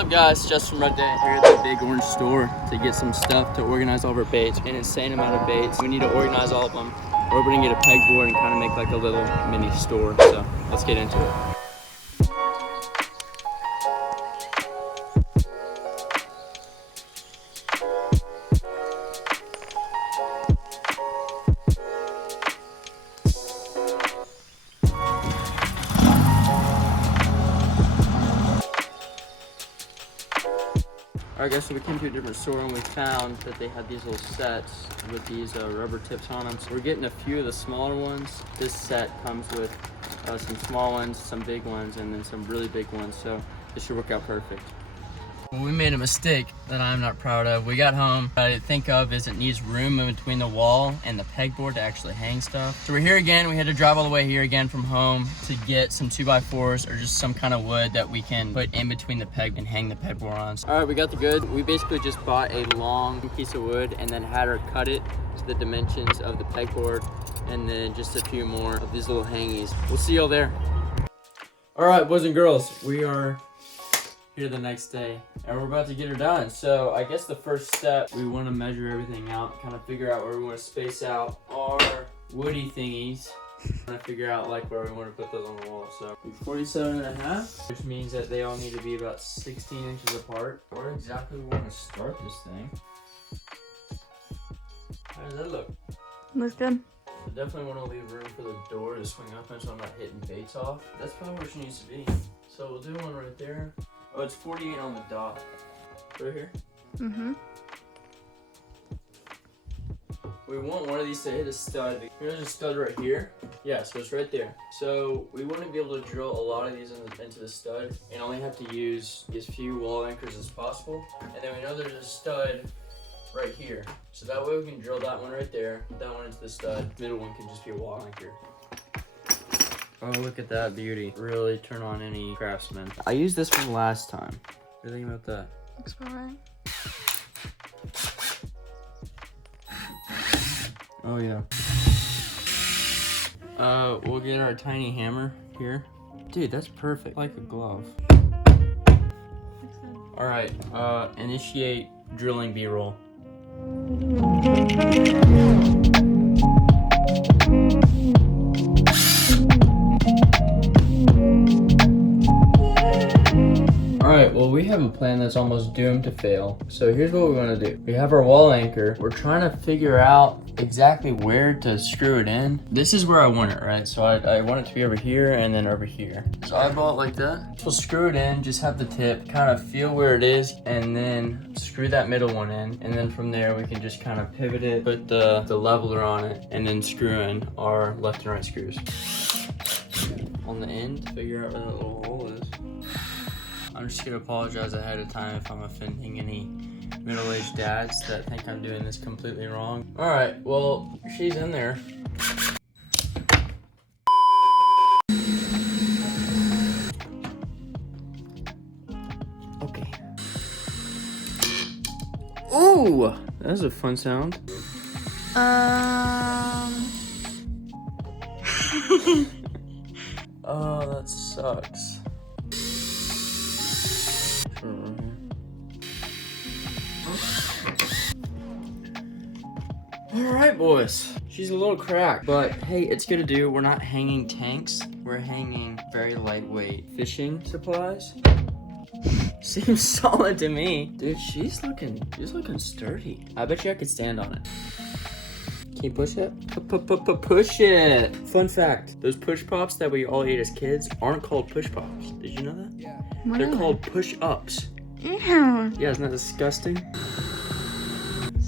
What's up guys, Just from Red Day here at the Big Orange store to get some stuff to organize all of our baits. An insane amount of baits. We need to organize all of them. We're gonna get a pegboard and kind of make like a little mini store. So let's get into it. Alright guys, so we came to a different store and we found that they had these little sets with these rubber tips on them. So we're getting a few of the smaller ones. This set comes with some small ones, some big ones, and then some really big ones. So this should work out perfect. Well, we made a mistake that I'm not proud of. We got home. What I didn't think of is it needs room in between the wall and the pegboard to actually hang stuff. So we're here again. We had to drive all the way here again from home to get some 2x4s or just some kind of wood that we can put in between the peg and hang the pegboard on. All right, we got the good. We basically just bought a long piece of wood and then had her cut it to the dimensions of the pegboard and then just a few more of these little hangies. We'll see y'all there. All right, boys and girls, we are here the next day and we're about to get her done. So I guess the first step, we want to measure everything out, kind of figure out where we want to space out our woody thingies. Trying to figure out like where we want to put those on the wall. So 47.5, which means that they all need to be about 16 inches apart. Where exactly we want to start this thing? How does that look? Looks good. I definitely want to leave room for the door to swing up so I'm not hitting baits off. That's probably where she needs to be. So we'll do one right there. Oh, it's 48 on the dot. Right here? Mm-hmm. We want one of these to hit a stud. Here's a stud right here. Yeah, so it's right there. So we want to be able to drill a lot of these into the stud and only have to use as few wall anchors as possible. And then we know there's a stud right here. So that way we can drill that one right there, put that one into the stud. The middle one can just be a wall anchor. Oh, look at that beauty. Really turn on any craftsman. I used this one last time. What do you think about that? Looks about right. Oh yeah. We'll get our tiny hammer here. Dude, that's perfect. Like a glove. All right, initiate drilling B-roll. Alright, well we have a plan that's almost doomed to fail. So here's what we want to do. We have our wall anchor. We're trying to figure out exactly where to screw it in. This is where I want it, right? So I want it to be over here and then over here. So I bought it like that. We'll screw it in, just have the tip, kind of feel where it is, and then screw that middle one in. And then from there we can just kind of pivot it, put the leveler on it, and then screw in our left and right screws. On the end, figure out where that little hole is. I'm just gonna apologize ahead of time if I'm offending any middle-aged dads that think I'm doing this completely wrong. All right, well, she's in there. Okay. Ooh, that was a fun sound. Oh, that sucks. Alright boys, she's a little cracked, but hey, it's gonna do. We're not hanging tanks, we're hanging very lightweight fishing supplies. Seems solid to me. Dude, she's looking sturdy. I bet you I could stand on it. Can you push it? Push it! Fun fact, those push pops that we all ate as kids aren't called push pops. Did you know that? Yeah. They're called push ups. Ew. Yeah, isn't that disgusting?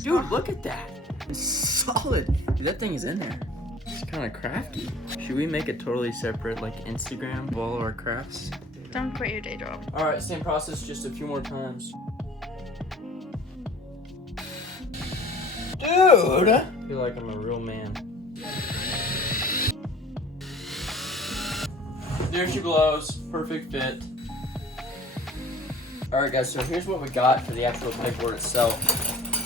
Dude, look at that. It's solid. Dude, that thing is in there. It's kind of crafty. Should we make a totally separate like Instagram of all of our crafts? Don't quit your day job. All right, same process, just a few more times. Dude! I feel like I'm a real man. There she blows. Perfect fit. Alright guys, so here's what we got for the actual pegboard itself.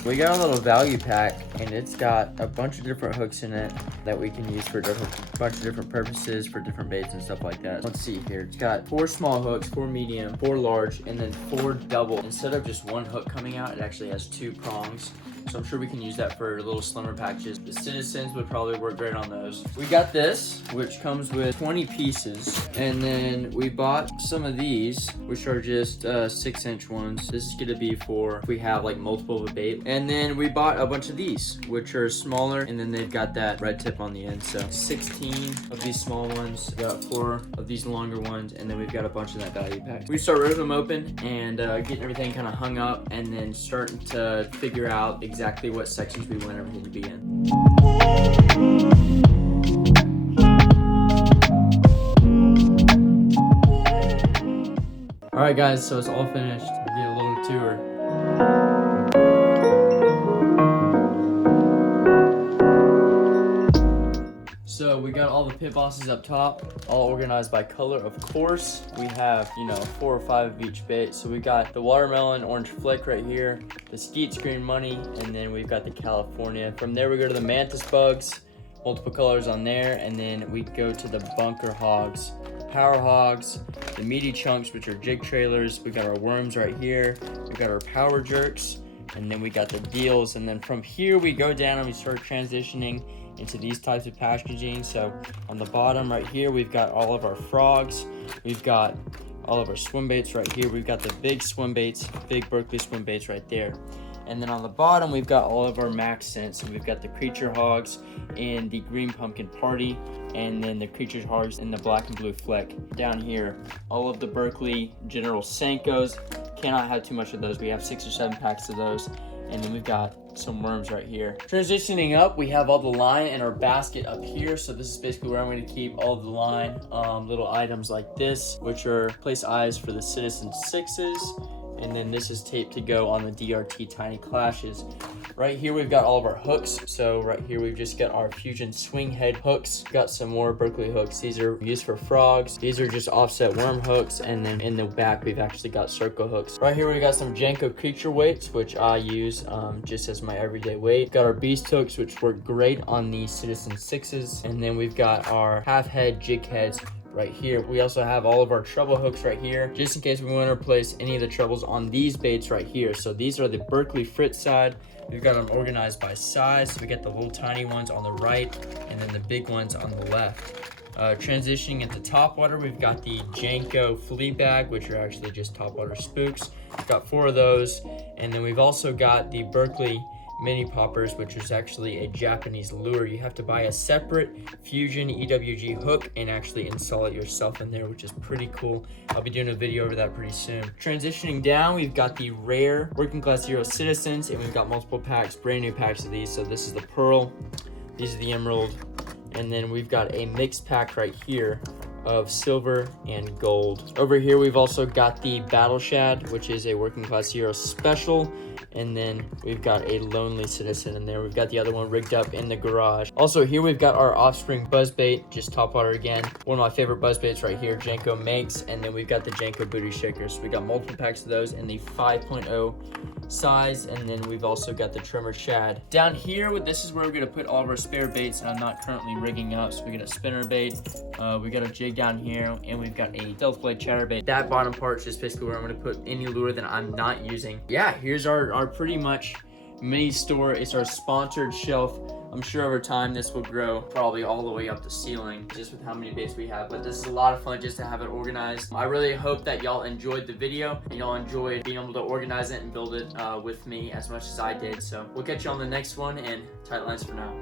We got a little value pack, and it's got a bunch of different hooks in it that we can use for different a bunch of different purposes for different baits and stuff like that. Let's see here. It's got 4 small hooks, 4 medium, 4 large, and then 4 double. Instead of just 1 hook coming out, it actually has 2 prongs. So I'm sure we can use that for little slimmer packages. The Citizens would probably work great on those. We got this, which comes with 20 pieces. And then we bought some of these, which are just 6-inch ones. This is gonna be for if we have like multiple of a bait. And then we bought a bunch of these, which are smaller, and then they've got that red tip on the end. So 16 of these small ones, we got 4 of these longer ones, and then we've got a bunch in that value pack. We start ripping them open and getting everything kind of hung up, and then starting to figure out exactly what sections we want everything to be in. All right, guys, so it's all finished. We'll get a little tour. So we got all the pit bosses up top, all organized by color, of course. We have, 4 or 5 of each bait. So we got the watermelon orange flick right here, the skeet green money, and then we've got the California. From there we go to the mantis bugs, multiple colors on there, and then we go to the bunker hogs, power hogs, the meaty chunks, which are jig trailers. We got our worms right here. We got our power jerks, and then we got the deals. And then from here we go down and we start transitioning into these types of packaging. So on the bottom right here, we've got all of our frogs. We've got all of our swim baits right here. We've got the big swim baits, big Berkley swim baits right there. And then on the bottom, we've got all of our max scents. So we've got the creature hogs in the green pumpkin party, and then the creature hogs in the black and blue fleck. Down here, all of the Berkley General Senkos. Cannot have too much of those. We have 6 or 7 packs of those. And then we've got some worms right here. Transitioning up, we have all the line in our basket up here. So this is basically where I'm going to keep all the line little items like this, which are place eyes for the Citizen 6s. And then this is taped to go on the DRT Tiny Clashes. Right here, we've got all of our hooks. So right here, we've just got our Fusion swing head hooks. Got some more Berkley hooks. These are used for frogs. These are just offset worm hooks. And then in the back, we've actually got circle hooks. Right here, we got some Janko creature weights, which I use just as my everyday weight. Got our beast hooks, which work great on the Citizen 6s. And then we've got our half head jig heads right here. We also have all of our treble hooks right here, just in case we want to replace any of the trebles on these baits right here. So these are the Berkley Fritz side. We've got them organized by size. So we get the little tiny ones on the right, and then the big ones on the left. Transitioning into topwater, we've got the Janko flea bag, which are actually just topwater spooks. We've got 4 of those, and then we've also got the Berkley mini poppers, which is actually a Japanese lure. You have to buy a separate Fusion EWG hook and actually install it yourself in there, which is pretty cool. I'll be doing a video over that pretty soon. Transitioning down, we've got the rare Working Class Hero Citizens, and we've got multiple packs, brand new packs of these. So this is the pearl, these are the emerald, and then we've got a mixed pack right here of silver and gold. Over here, we've also got the Battle Shad, which is a Working Class Hero special. And then we've got a Lonely Citizen in there. We've got the other one rigged up in the garage. Also here we've got our Offspring buzzbait, just topwater again. One of my favorite buzzbaits right here, Janko makes. And then we've got the Janko booty shakers. So we got multiple packs of those in the 5.0 size. And then we've also got the trimmer shad. Down here, this is where we're gonna put all of our spare baits, and I'm not currently rigging up. So we got a spinner bait, we got a jig down here, and we've got a stealth blade chatterbait. That bottom part is just basically where I'm gonna put any lure that I'm not using. Yeah, here's our pretty much mini store. It's our sponsored shelf. I'm sure over time this will grow probably all the way up the ceiling just with how many baits we have, but this is a lot of fun just to have it organized. I really hope that y'all enjoyed the video and y'all enjoyed being able to organize it and build it with me as much as I did. So we'll catch you on the next one, and tight lines for now.